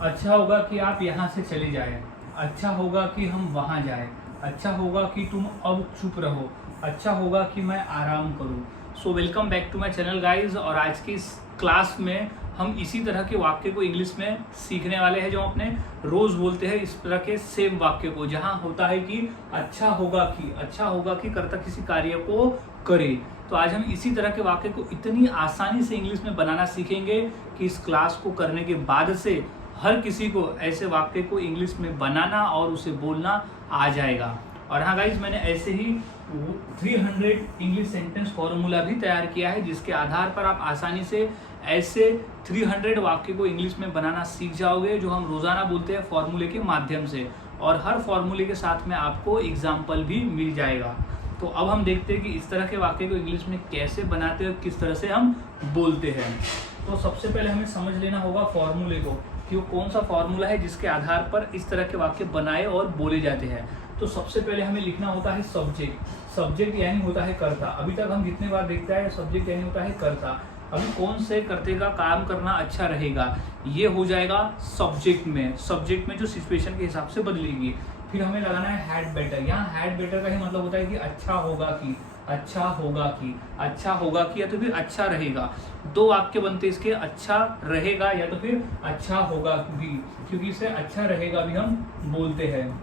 अच्छा होगा कि आप यहाँ से चले जाएं, अच्छा होगा कि हम वहाँ जाएं, अच्छा होगा कि तुम अब चुप रहो, अच्छा होगा कि मैं आराम करूँ। So welcome back to my channel guys. और आज की इस क्लास में हम इसी तरह के वाक्य को इंग्लिश में सीखने वाले हैं जो हम अपने रोज बोलते हैं, इस तरह के सेम वाक्य को, जहाँ होता है कि अच्छा होगा कि कर्ता किसी कार्य को करे। तो आज हम इसी तरह के वाक्य को इतनी आसानी से इंग्लिश में बनाना सीखेंगे कि इस क्लास को करने के बाद से हर किसी को ऐसे वाक्य को इंग्लिश में बनाना और उसे बोलना आ जाएगा। और हाँ गाइज, मैंने ऐसे ही 300 इंग्लिश सेंटेंस फॉर्मूला भी तैयार किया है, जिसके आधार पर आप आसानी से ऐसे 300 वाक्य को इंग्लिश में बनाना सीख जाओगे, जो हम रोजाना बोलते हैं फॉर्मूले के माध्यम से। और हर फॉर्मूले के साथ में आपको एग्जाम्पल भी मिल जाएगा। तो अब हम देखते हैं कि इस तरह के वाक्य को इंग्लिश में कैसे बनाते हैं और किस तरह से हम बोलते हैं। तो सबसे पहले हमें समझ लेना होगा फॉर्मूले को, कि वो कौन सा फॉर्मूला है जिसके आधार पर इस तरह के वाक्य बनाए और बोले जाते हैं। तो सबसे पहले हमें लिखना होता है सब्जेक्ट। सब्जेक्ट यानी होता है कर्ता। अभी तक हम जितने बार देखते हैं सब्जेक्ट यानी होता है कर्ता। अभी कौन से कर्ते का काम करना अच्छा रहेगा, ये हो जाएगा सब्जेक्ट में। सब्जेक्ट में जो सिचुएशन के हिसाब से बदलेगी। फिर हमें लगाना है हैड बेटर। यहाँ हैड बेटर का ही मतलब होता है कि अच्छा होगा कि, अच्छा होगा कि, अच्छा होगा कि, या तो फिर अच्छा रहेगा। दो वाक्य बनते हैं इसके, अच्छा रहेगा या तो फिर अच्छा होगा भी, क्योंकि इसे अच्छा रहेगा भी हम बोलते हैं,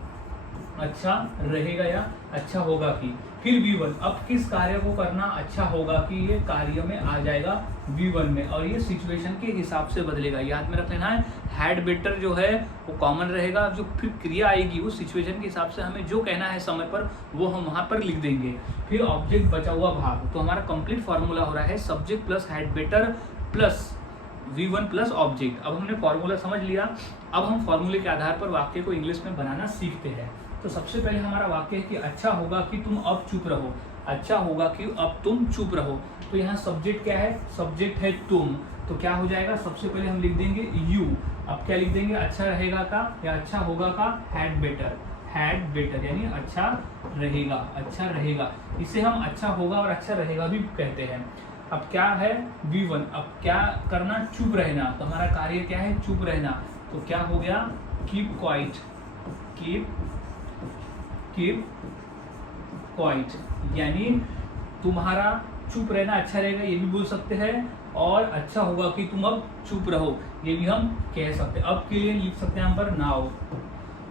अच्छा रहेगा या अच्छा होगा कि। फिर V1, अब किस कार्य को करना अच्छा होगा कि, ये कार्य में आ जाएगा V1 में, और ये सिचुएशन के हिसाब से बदलेगा। याद में रख लेना है, हैड बेटर जो है वो कॉमन रहेगा, जो फिर क्रिया आएगी वो सिचुएशन के हिसाब से हमें जो कहना है समय पर वो हम वहाँ पर लिख देंगे। फिर ऑब्जेक्ट बचा हुआ भाग। तो हमारा कंप्लीट फॉर्मूला हो रहा है subject plus had better plus V1 plus object. अब हमने फॉर्मूला समझ लिया। अब हम फॉर्मूले के आधार पर वाक्य को इंग्लिश में बनाना सीखते हैं। तो सबसे पहले हमारा वाक्य है कि अच्छा होगा कि तुम अब चुप रहो, अच्छा होगा कि अब तुम चुप रहो। तो यहाँ सब्जेक्ट क्या है, सब्जेक्ट है तुम। तो क्या हो जाएगा, सबसे पहले हम लिख देंगे यू। अब क्या लिख देंगे, अच्छा रहेगा का या अच्छा होगा का हैड बेटर। हैड बेटर यानी अच्छा रहेगा, अच्छा रहेगा। इसे हम अच्छा होगा और अच्छा रहेगा भी कहते हैं। अब क्या है V1, अब क्या करना, चुप रहना। तो हमारा कार्य क्या है, चुप रहना। तो क्या हो गया, कीप क्वाइट। कीप क्वाइट यानी तुम्हारा चुप रहना अच्छा रहेगा, ये भी बोल सकते हैं। और अच्छा होगा कि तुम अब चुप रहो, ये भी हम कह सकते हैं। अब के लिए लिख सकते हैं हम पर नाउ।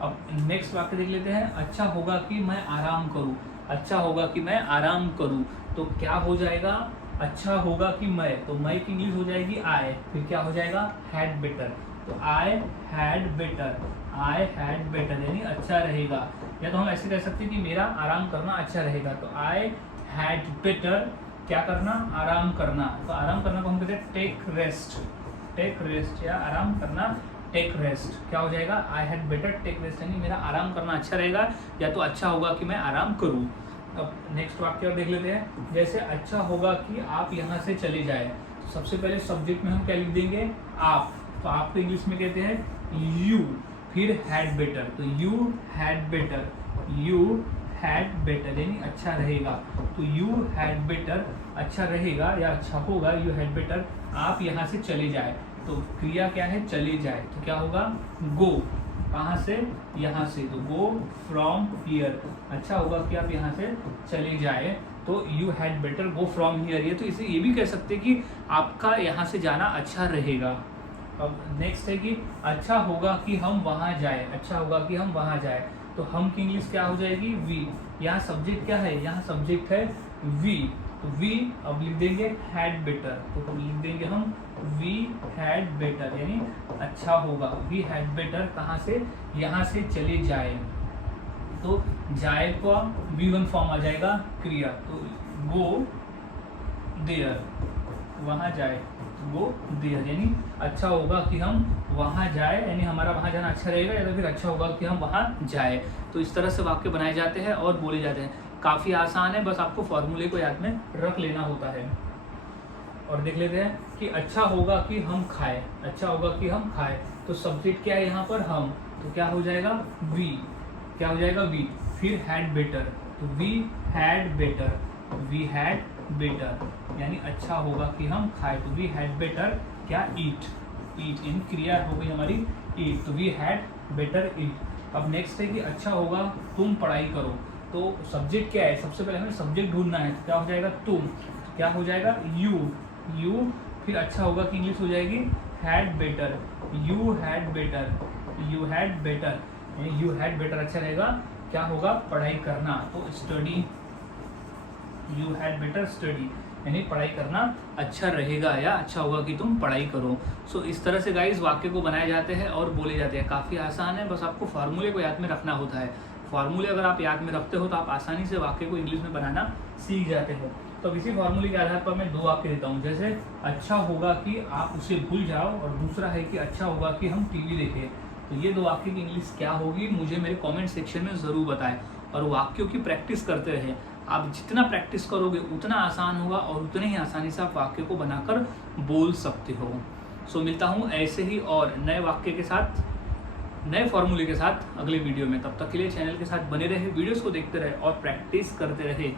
अब नेक्स्ट वाक्य देख लेते हैं, अच्छा होगा कि मैं आराम करूं। अच्छा होगा कि मैं आराम करूं। तो क्या हो जाएगा, अच्छा होगा कि मैं, तो मैं की इंग्लिश हो जाएगी आई। फिर क्या हो जाएगा, हैड बेटर। तो आई had better, I had better यानी अच्छा रहेगा। या तो हम ऐसे कह सकते हैं कि मेरा आराम करना अच्छा रहेगा। तो आई हैड बेटर क्या करना, आराम करना। तो आराम करना को हम कहते हैं टेक रेस्ट। टेक रेस्ट या आराम करना, टेक रेस्ट। क्या हो जाएगा, I had better take rest यानी मेरा आराम करना अच्छा रहेगा, या तो अच्छा होगा कि मैं आराम करूं। अब नेक्स्ट वाक्य और देख लेते हैं, जैसे अच्छा होगा कि आप यहाँ से चले जाए। तो सबसे पहले सब्जेक्ट में हम क्या लिख देंगे, आप। तो आपको इंग्लिश में कहते हैं यू। फिर हैड बेटर, तो you had better, you had better यानी अच्छा रहेगा। तो यू हैड बेटर अच्छा रहेगा या अच्छा होगा, यू हैड बेटर आप यहाँ से चले जाए। तो क्रिया क्या है, चले जाए। तो क्या होगा, गो। कहाँ से, यहाँ से। तो गो फ्रॉम हियर, अच्छा होगा कि आप यहाँ से चले जाए। तो you had better go from here. ये तो इसे ये भी कह सकते कि आपका यहाँ से जाना अच्छा रहेगा। अब नेक्स्ट है कि अच्छा होगा कि हम वहाँ जाए। अच्छा होगा कि हम वहाँ जाए। तो हम की इंग्लिश क्या हो जाएगी, वी। यहाँ सब्जेक्ट क्या है, यहाँ सब्जेक्ट है वी। तो वी अब लिख देंगे हैड बेटर। तो लिख देंगे हम वी हैड बेटर यानी अच्छा होगा। वी हैड बेटर कहाँ से, यहाँ से चले जाए। तो जाए को V1 फॉर्म आ जाएगा क्रिया। तो गो देयर, वहाँ जाए। गो देयर यानी अच्छा होगा कि हम वहाँ जाए, यानी हमारा वहाँ जाना अच्छा रहेगा, या तो फिर अच्छा होगा कि हम वहाँ जाए। तो इस तरह से वाक्य बनाए जाते हैं और बोले जाते हैं। काफ़ी आसान है, बस आपको फॉर्मूले को याद में रख लेना होता है। और देख लेते हैं कि अच्छा होगा कि हम खाएं। अच्छा होगा कि हम खाएं। तो सब्जेक्ट क्या है यहाँ पर, हम। तो क्या हो जाएगा, वी। क्या हो जाएगा, वी। फिर हैड बेटर। तो we had better, we had better यानी अच्छा होगा कि हम खाएं। तो वी हैड बेटर क्या, ईट। ईट इन क्रिया हो गई हमारी ईट, तो वी हैड बेटर ईट। अब नेक्स्ट है कि अच्छा होगा तुम पढ़ाई करो, तो सब्जेक्ट क्या है, सबसे पहले हमें सब्जेक्ट ढूंढना है, तो क्या हो जाएगा तुम, क्या हो जाएगा यू, फिर अच्छा होगा कि इंग्लिश हो जाएगी had better, you had better, you had better अच्छा रहेगा, क्या होगा पढ़ाई करना, तो study, you had better study, यानी पढ़ाई करना अच्छा रहेगा या अच्छा होगा कि तुम पढ़ाई करो। सो इस तरह से गाइस वाक्य को बनाए जाते हैं और बोले जाते हैं। काफ़ी आसान है, बस आपको फार्मूले को याद में रखना होता है। फार्मूले अगर आप याद में रखते हो तो आप आसानी से वाक्य को इंग्लिश में बनाना सीख जाते हो। तो इसी फार्मूले के आधार पर मैं 2 वाक्य देता हूँ, जैसे अच्छा होगा कि आप उसे भूल जाओ, और दूसरा है कि अच्छा होगा कि हम टीवी देखें। तो ये 2 वाक्य की इंग्लिश क्या होगी मुझे मेरे कमेंट सेक्शन में ज़रूर बताएं, और वाक्यों की प्रैक्टिस करते रहें। आप जितना प्रैक्टिस करोगे उतना आसान होगा और उतने ही आसानी से आप वाक्य को बनाकर बोल सकते हो। सो मिलता हूँ ऐसे ही और नए वाक्य के साथ, नए फॉर्मूले के साथ अगले वीडियो में। तब तक के लिए चैनल के साथ बने रहे, वीडियोस को देखते रहे और प्रैक्टिस करते रहे।